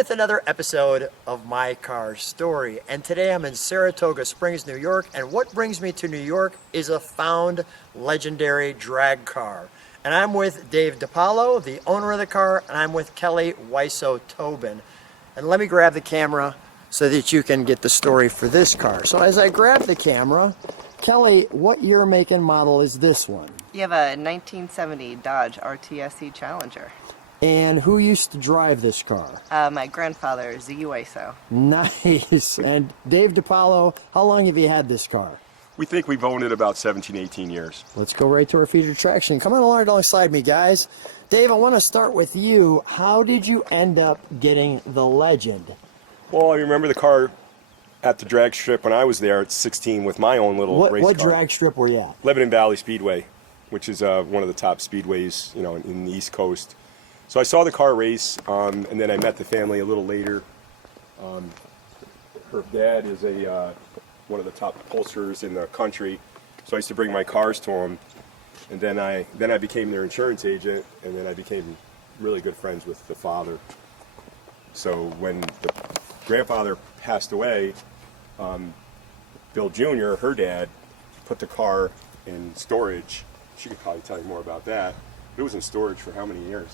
with another episode of My Car Story. And today I'm in Saratoga Springs, New York. And what brings me to New York is a found legendary drag car. And I'm with Dave DePaulo, the owner of the car, and I'm with Kelly Wyso Tobin. And let me grab the camera so that you can get the story for this car. So as I grab the camera, Kelly, what year, make, and model is this one? You have a 1970 Dodge RTSE Challenger. And who used to drive this car? My grandfather, Ziggy Wyso. Nice. And Dave DePaulo, how long have you had this car? We think we've owned it about 17, 18 years. Let's go right to our featured attraction. Come on along alongside me, guys. Dave, I want to start with you. How did you end up getting the Legend? Well, I remember the car at the drag strip when I was there at 16 with my own little race car. What drag strip were you at? Lebanon Valley Speedway, which is one of the top speedways, you know, in the East Coast. So I saw the car race, and then I met the family a little later. Her dad is one of the top upholsterers in the country, so I used to bring my cars to him. And then I became their insurance agent, and then I became really good friends with the father. So when the grandfather passed away, Bill Jr., her dad, put the car in storage. She could probably tell you more about that. It was in storage for how many years?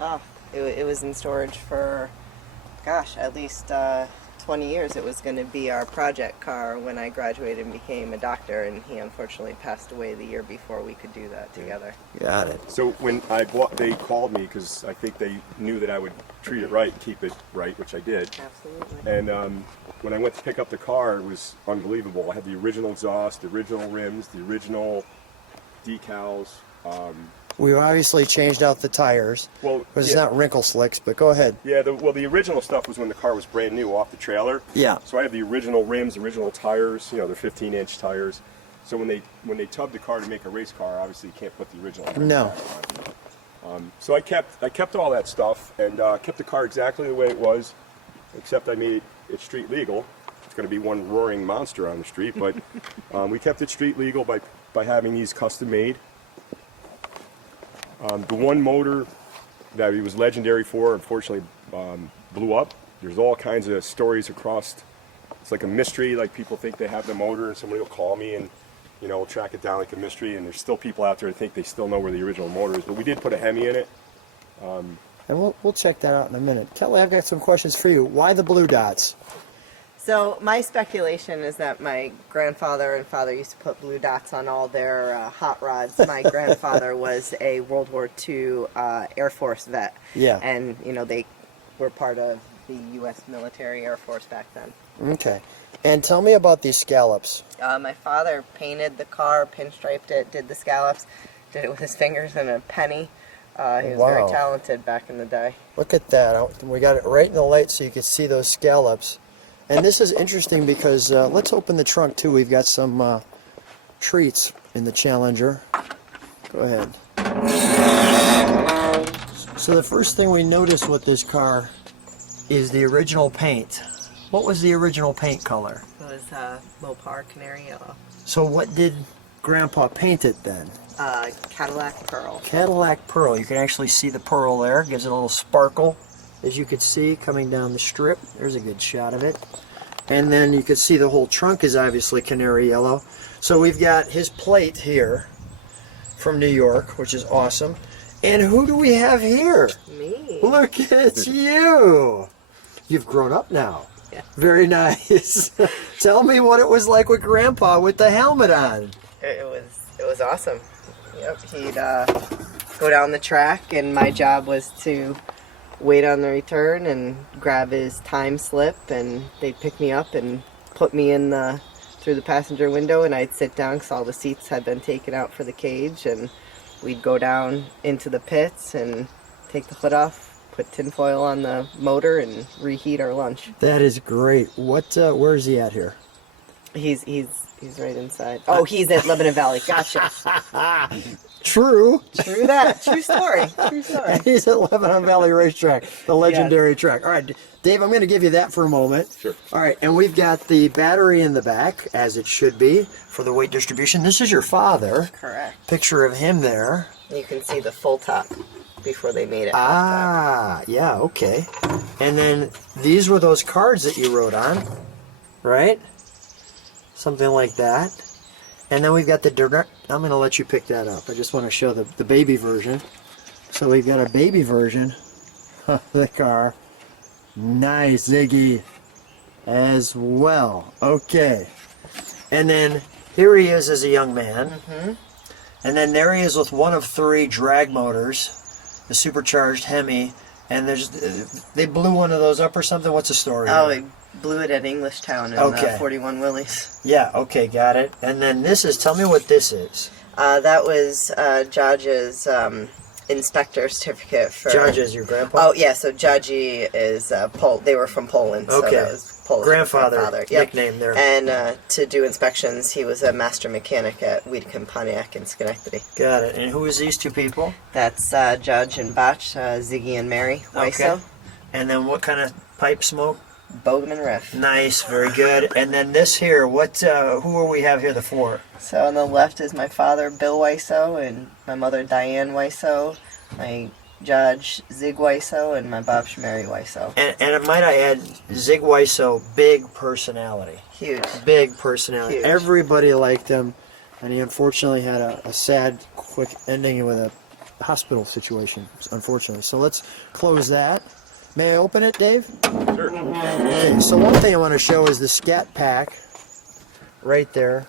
Oh, it was in storage for, gosh, at least 20 years. It was going to be our project car when I graduated and became a doctor, and he unfortunately passed away the year before we could do that together. Got it. So when I bought, they called me because I think they knew that I would treat it right and keep it right, which I did. Absolutely. And when I went to pick up the car, it was unbelievable. I had the original exhaust, the original rims, the original decals. We obviously changed out the tires. Well, because it's not wrinkle slicks, but go ahead. Yeah, the original stuff was when the car was brand new off the trailer. Yeah. So I have the original rims, original tires. You know, they're 15-inch tires. So when they tubbed the car to make a race car, obviously you can't put the original rims No. back on. So I kept all that stuff and kept the car exactly the way it was, except I made it street legal. It's going to be one roaring monster on the street, but we kept it street legal by having these custom made. The one motor that he was legendary for, unfortunately, blew up. There's all kinds of stories across. It's like a mystery. Like people think they have the motor, and somebody will call me and, you know, we'll track it down like a mystery. And there's still people out there that think they still know where the original motor is. But we did put a Hemi in it. And we'll check that out in a minute. Kelly, I've got some questions for you. Why the blue dots? So my speculation is that my grandfather and father used to put blue dots on all their hot rods. My grandfather was a World War II Air Force vet. Yeah. And, you know, they were part of the U.S. military Air Force back then. Okay. And tell me about these scallops. My father painted the car, pinstriped it, did the scallops, did it with his fingers and a penny. He was very talented back in the day. Look at that. We got it right in the light so you can see those scallops. And this is interesting because let's open the trunk too. We've got some treats in the Challenger. Go ahead. So the first thing we notice with this car is the original paint. What was the original paint color? It was Mopar Canary Yellow. So what did Grandpa paint it then? Cadillac Pearl. Cadillac Pearl. You can actually see the pearl there. Gives it a little sparkle, as you could see coming down the strip. There's a good shot of it. And then you can see the whole trunk is obviously canary yellow. So we've got his plate here from New York, which is awesome. And who do we have here? Me. Look at you. You've grown up now. Yeah. Very nice. Tell me what it was like with Grandpa with the helmet on. It was awesome. Yep. He'd go down the track, and my job was to wait on the return and grab his time slip, and they'd pick me up and put me in through the passenger window, and I'd sit down because all the seats had been taken out for the cage, and we'd go down into the pits and take the hood off, put tinfoil on the motor, and reheat our lunch. That is great. Where is he at here? He's right inside. Oh, he's at Lebanon Valley. Gotcha. True. True that. True story. True story. He's at Lebanon Valley Racetrack, the legendary track. All right, Dave, I'm going to give you that for a moment. Sure. All right, and we've got the battery in the back, as it should be, for the weight distribution. This is your father. Correct. Picture of him there. You can see the full top. before they made it. Ah, yeah, okay. And then these were those cards that you wrote on, right? Something like that. And then we've got the direct. I'm going to let you pick that up. I just want to show the baby version. So we've got a baby version of the car. Nice, Ziggy, as well. Okay. And then here he is as a young man. Mm-hmm. And then there he is with one of 3 drag motors, the supercharged Hemi. And they blew one of those up or something. What's the story? Oh, here? we blew it at Englishtown in Okay. 41 Willys. Yeah, okay, got it. And then this is, tell me what this is. That was Judge's inspector certificate for... Judge is your grandpa? Oh, yeah, so Judgy is they were from Poland, so Okay. that was Polish. Grandfather. Yep. Nickname there. And to do inspections, he was a master mechanic at Wiedekind Pontiac in Schenectady. Got it. And who is these 2 people? That's Judge and Botch, Ziggy and Mary Wyso. Okay. And then what kind of pipe smoke? Bogman Riff. Nice, very good. And then this here, what? Who are we have here? The 4. So on the left is my father, Bill Wyso, and my mother, Diane Wyso, my Judge, Zig Wyso, and my Bob's Mary Wyso. And might I add, Zig Wyso, big personality. Huge. Big personality. Huge. Everybody liked him, and he unfortunately had a sad, quick ending with a hospital situation, unfortunately. So let's close that. May I open it, Dave? Sure. Okay, so one thing I want to show is the Scat Pack right there.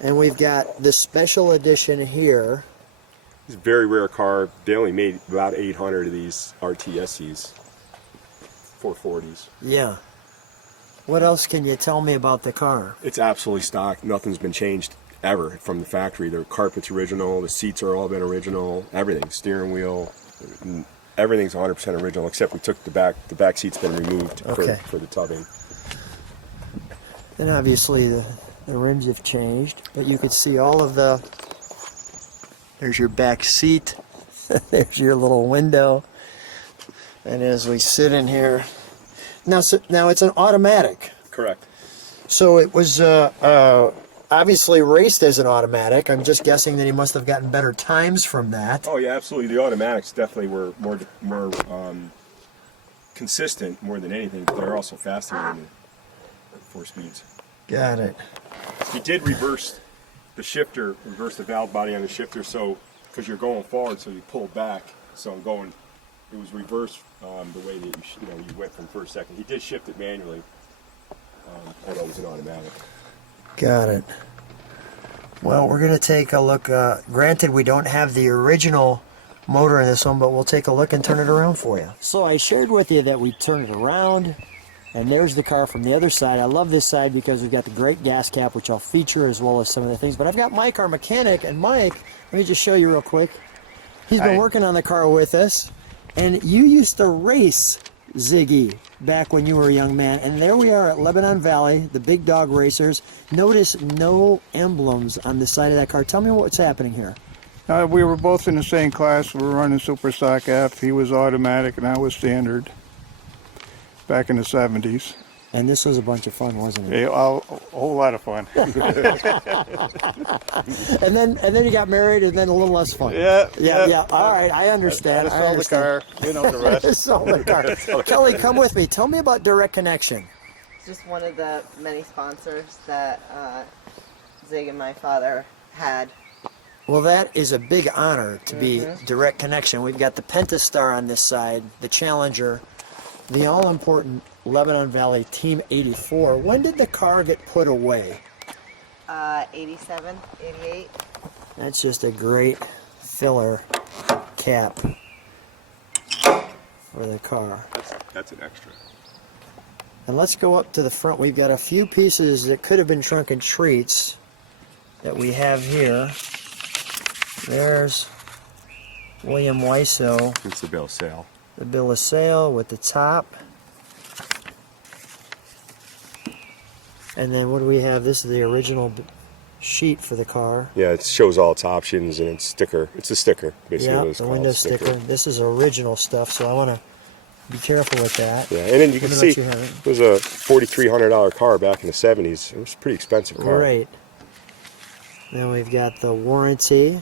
And we've got the special edition here. It's a very rare car. They only made about 800 of these RTSCs, 440s. Yeah. What else can you tell me about the car? It's absolutely stock. Nothing's been changed ever from the factory. The carpet's original. The seats are all been original. Everything. Steering wheel. Everything's 100% original, except we took the back seat's been removed Okay. for the tubbing. Then obviously the rims have changed, but you could see all of there's your back seat, there's your little window, and as we sit in here, now it's an automatic. Correct. So it was obviously raced as an automatic. I'm just guessing that he must have gotten better times from that. Oh yeah, absolutely. The automatics definitely were more consistent more than anything, but they're also faster than the 4 speeds. Got it. He did reverse the valve body on the shifter, so because you're going forward, so you pull back. So it was reversed the way that you went from first second. He did shift it manually, although it was an automatic. Got it. Well, we're going to take a look. Granted, we don't have the original motor in this one, but we'll take a look and turn it around for you. So I shared with you that we turn it around, and there's the car from the other side. I love this side because we've got the great gas cap, which I'll feature, as well as some of the things. But I've got Mike, our mechanic, and Mike, let me just show you real quick. He's been working on the car with us, and you used to race Ziggy back when you were a young man, and there we are at Lebanon Valley, the big dog racers. Notice no emblems on the side of that car. Tell me what's happening here. We were both in the same class. We were running Super Stock F. He was automatic and I was standard back in the 70s. And this was a bunch of fun, wasn't it? A whole lot of fun. And then you got married, and then a little less fun. Yeah. All right, I understand. I sold the car. You know the rest. Sold the car. Kelly, come with me. Tell me about Direct Connection. It's just one of the many sponsors that Zig and my father had. Well, that is a big honor to be Direct Connection. We've got the Pentastar on this side, the Challenger, the all-important Lebanon Valley Team 84. When did the car get put away? 87, 88. That's just a great filler cap for the car. That's an extra. And let's go up to the front. We've got a few pieces that could have been Trunkin' Treats that we have here. There's William Wyso. It's the bill of sale. The bill of sale with the top. And then what do we have? This is the original sheet for the car. Yeah, it shows all its options and its sticker. It's a sticker, basically. Yeah, what it's the called, window sticker. This is original stuff, so I want to be careful with that. Yeah, and then you can Let me see let you have it was a $4,300 car back in the 70s. It was a pretty expensive car. Right. Then we've got the warranty.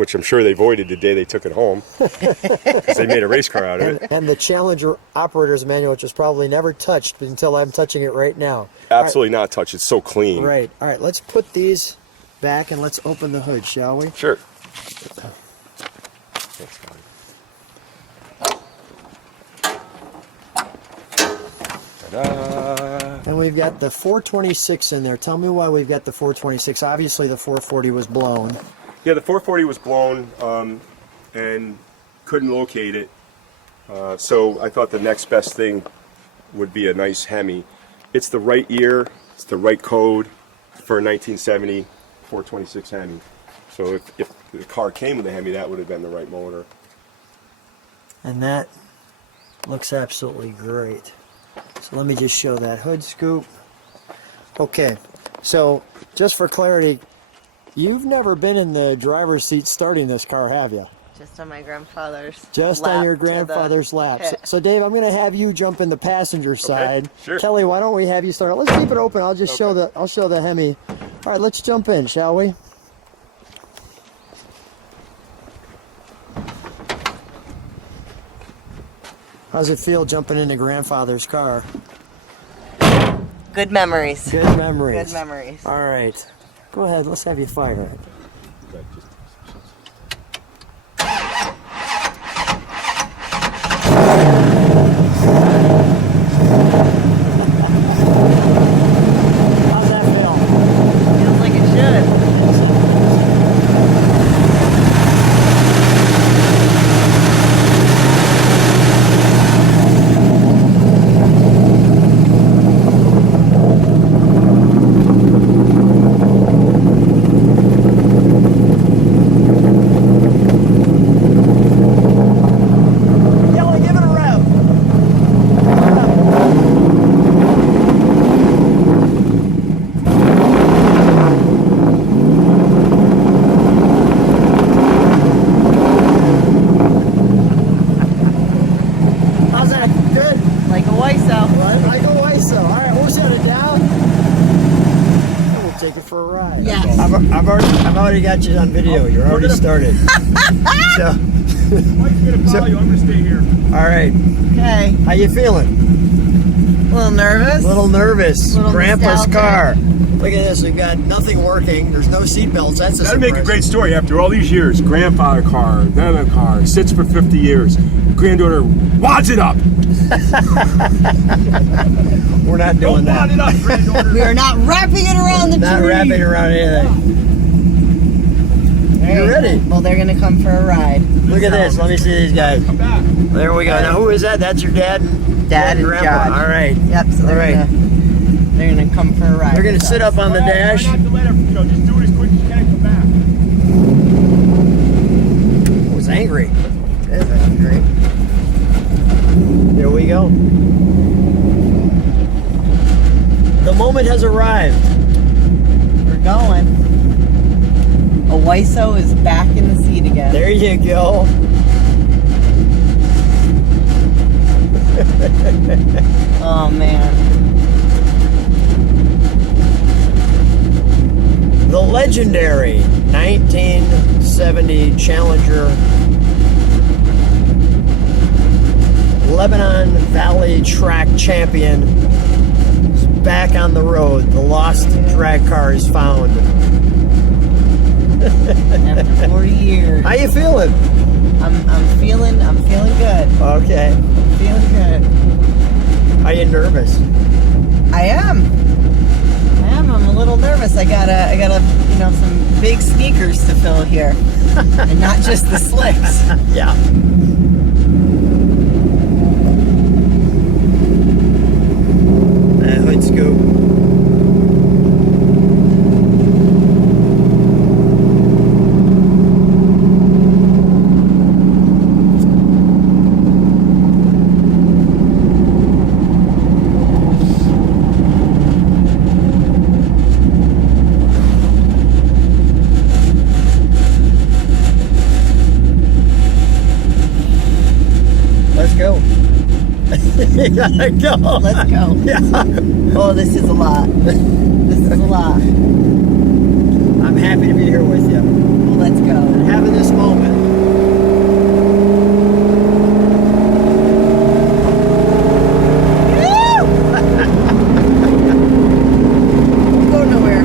which I'm sure they voided the day they took it home because they made a race car out of it. And the Challenger operator's manual, which was probably never touched until I'm touching it right now. Absolutely not touched. It's so clean. Right. All right, let's put these back and let's open the hood, shall we? Sure. Ta-da. And we've got the 426 in there. Tell me why we've got the 426. Obviously, the 440 was blown. Yeah, the 440 was blown and couldn't locate it. So I thought the next best thing would be a nice Hemi. It's the right year, it's the right code for a 1970 426 Hemi. So if the car came with a Hemi, that would have been the right motor. And that looks absolutely great. So let me just show that hood scoop. Okay, so just for clarity, you've never been in the driver's seat starting this car, have you? Just on my grandfather's Just lap on your to the grandfather's lap. pit. So Dave, I'm going to have you jump in the passenger side. sure. Kelly, why don't we have you start? Let's keep it open. I'll just show the Hemi. All right, let's jump in, shall we? How's it feel jumping into grandfather's car? Good memories. Good memories. Good memories. All right. Go ahead. Let's have you fire it. How's that feel? Feels like it should. Kelly, give it a rev. How's that? Good. Like a Wyso. I go Wyso. All right, we'll shut it down. And we'll take it for a ride. Yes. I've already got you on video. You're already started. So, Mike's going to follow you. I'm going to stay here. all right. Okay. How you feeling? A little nervous. A little nervous. Little Grandpa's nostalgic. car. Look at this. We've got nothing working. There's no seat belts. That's a That'd make a surprise. great story after all these years. Grandfather car, then a car, sits for 50 years. Granddaughter wads it up. We're not doing that. Wad it up, granddaughter. We are not wrapping it around the Not tree. wrapping around anything. You're ready. Well, they're gonna come for a ride. Look at this. Let me see these guys. Come back. There we go. Now, who is that? That's your dad? Dad and Grandpa. Josh. All right. Yep. So All right. they're gonna come for a ride. They're going to with sit us. up on the dash. Try not to let her, just do it as quick as you can and come back. It was angry. This is great. Here we go. The moment has arrived. We're going. A Wyso is back in the seat again. There you go. Oh man. The legendary 1970 Challenger Lebanon Valley Track Champion is back on the road. The lost drag car is found. After 40 years. How you feeling? I'm feeling good. Okay. Feeling good. Are you nervous? I am. I'm a little nervous. I got some big sneakers to fill here. And not just the slicks. Yeah. Hood scoop. Let's go. You gotta go. Let's go. Yeah. Oh, this is a lot. This is a lot. I'm happy to be here with you. Well, let's go. and having this moment. Go nowhere.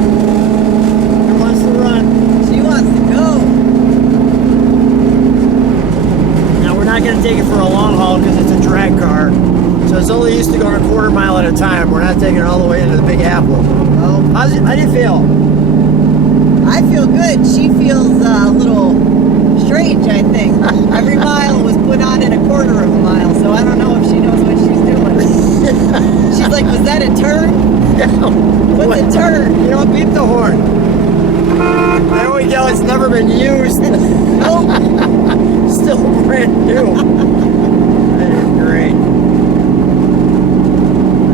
Who wants to run? She wants to go. Now we're not going to take it for a long haul because it's a drag car. So it's only used to going a quarter mile at a time. We're not taking it all the way into the Big Apple. Oh, How do you feel? I feel good. She feels a little strange, I think. Every mile was put on in a quarter of a mile, so I don't know if she knows what she's doing. She's like, was that a turn? What's a turn? You know, beep the horn. There we go. It's never been used. Nope. Still brand new. That is great.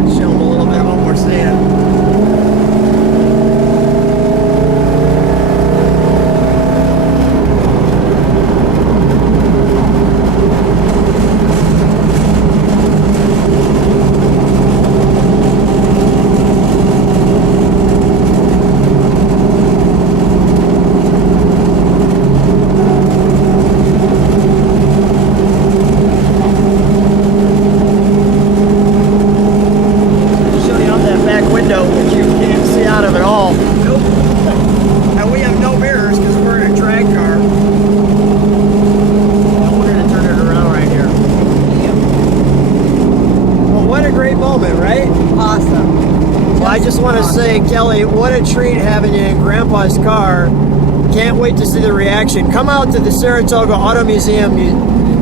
Let's show them a little bit of what we're seeing. Show you out that back window, which you can't see out of it all. Nope. And we have no mirrors because we're in a drag car. And we're going to turn it around right here. Well, what a great moment, right? Awesome. Well, I just want to say, Kelly, what a treat having you in Grandpa's car. Can't wait to see the reaction. Come out to the Saratoga Auto Museum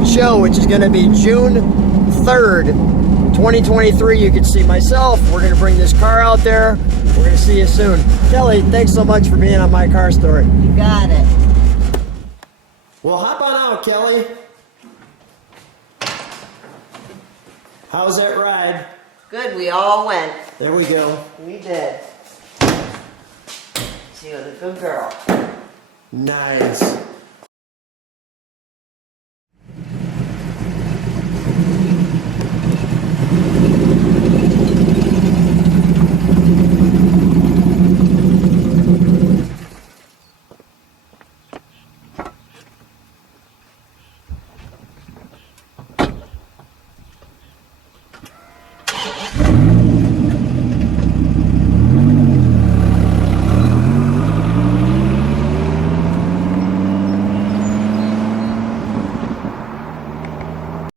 show, which is going to be June 3rd, 2023. You can see myself. We're going to bring this car out there. We're going to see you soon. Kelly, thanks so much for being on My Car Story. You got it. Well, hop on out, Kelly. How's that ride? Good, we all went. There we go. We did. She was a good girl. Nice.